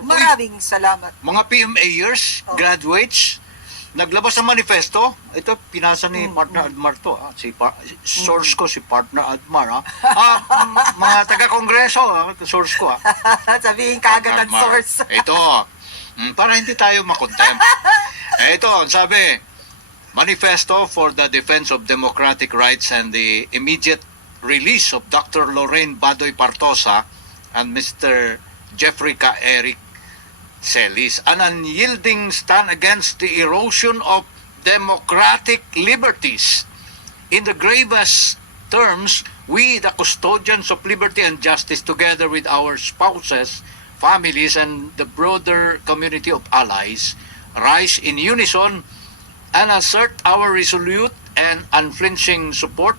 Maraming salamat. Mga PMAers, Oh. graduates, naglabas ng manifesto. Ito, pinasa ni Mm, partner Admar to. ah. Si pa- source ko, si partner Admar. Ah. Ah, m- mga taga-kongreso, ah, source ko. Ah. Sabihin kagad ang Admar. source. Ito, mm, para hindi tayo makontempt. Eh, ito, ang sabi, Manifesto for the Defense of Democratic Rights and the immediate release of Dr. Lorraine Badoy Partosa and Mr. Jeffrey K. Eric Celis. An unyielding stand against the erosion of democratic liberties. In the gravest terms, we, the custodians of liberty and justice, together with our spouses, families, and the broader community of allies, rise in unison and assert our resolute and unflinching support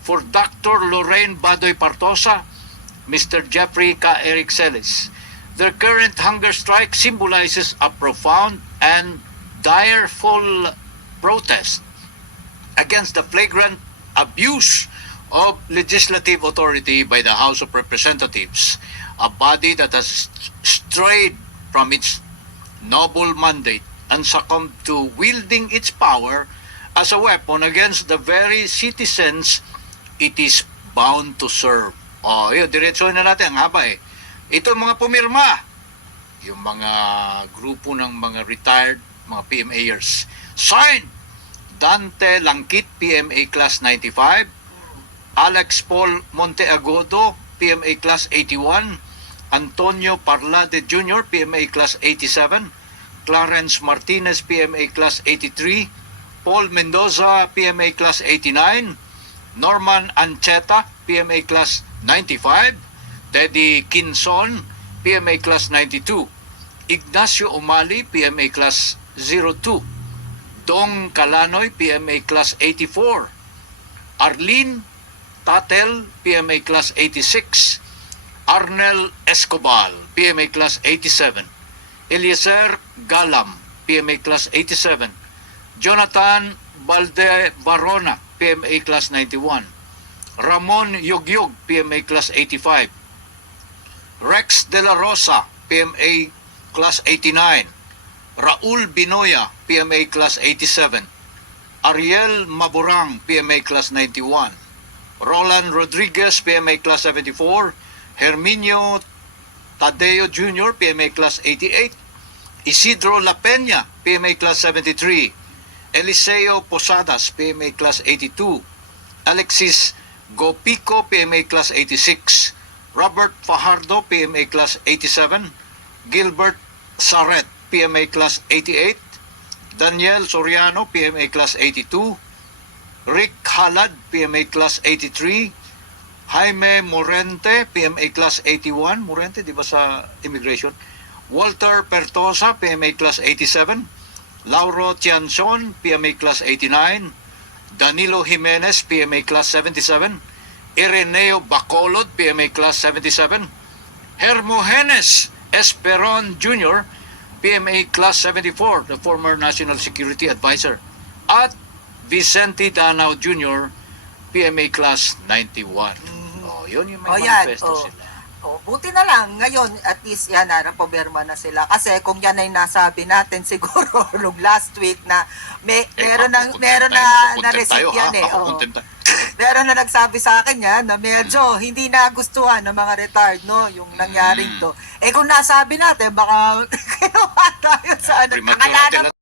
for Dr. Lorraine Badoy Partosa, Mr. Jeffrey K. Eric Celis. Their current hunger strike symbolizes a profound and direful protest against the flagrant abuse of legislative authority by the House of Representatives, a body that has strayed from its noble mandate and succumbed to wielding its power as a weapon against the very citizens it is bound to serve. O, yun, diretsuhin na natin. Ang haba eh. Ito mga pumirma. Yung mga grupo ng mga retired, mga PMAers. Signed! Dante Langkit, PMA Class 95. Alex Paul Monteagodo, PMA Class 81. Antonio Parlade Jr., PMA Class 87. Clarence Martinez, PMA Class 83. Paul Mendoza, PMA Class 89. Norman Ancheta, PMA Class 95. Teddy Kinson, PMA Class 92. Ignacio Umali, PMA Class 02. Dong Kalanoy, PMA Class 84. Arlene Tatel, PMA Class 86. Arnel Escobar, PMA Class 87. Eliezer Galam, PMA Class 87. Jonathan Balde Barona, PMA Class 91. Ramon Yogyog, PMA Class 85. Rex De La Rosa, PMA Class 89. Raul Binoya, PMA Class 87. Ariel Maburang, PMA Class 91. Roland Rodriguez, PMA Class 74. Herminio Tadeo Jr., PMA Class 88. Isidro La Peña, PMA Class 73. Eliseo Posadas, PMA Class 82. Alexis Gopico, PMA Class 86. Robert Fajardo, PMA Class 87. Gilbert Saret, PMA Class 88. Daniel Soriano, PMA Class 82. Rick Halad, PMA Class 83. Jaime Morente, PMA Class 81. Morente, di ba sa immigration? Walter Pertosa, PMA Class 87. Lauro Tianzon, PMA Class 89. Danilo Jimenez, PMA Class 77. Ireneo Bacolod, PMA Class 77. Hermogenes Esperon Jr., PMA Class 74, the former National Security Advisor. At Vicente Danao Jr., PMA Class 91. Oh, yun yung may yan, manifesto o. sila. O, buti na lang, ngayon, at least yan na, napoberma na sila. Kasi kung yan ay nasabi natin siguro nung last week na may, Eh, meron na, meron na, tayo, ha? yan eh. oo. Meron na nagsabi sa akin yan na medyo hindi nagustuhan ng mga retired, no? Yung nangyaring Mm. to. Eh kung nasabi natin, baka kinuha tayo sa ano, akala natin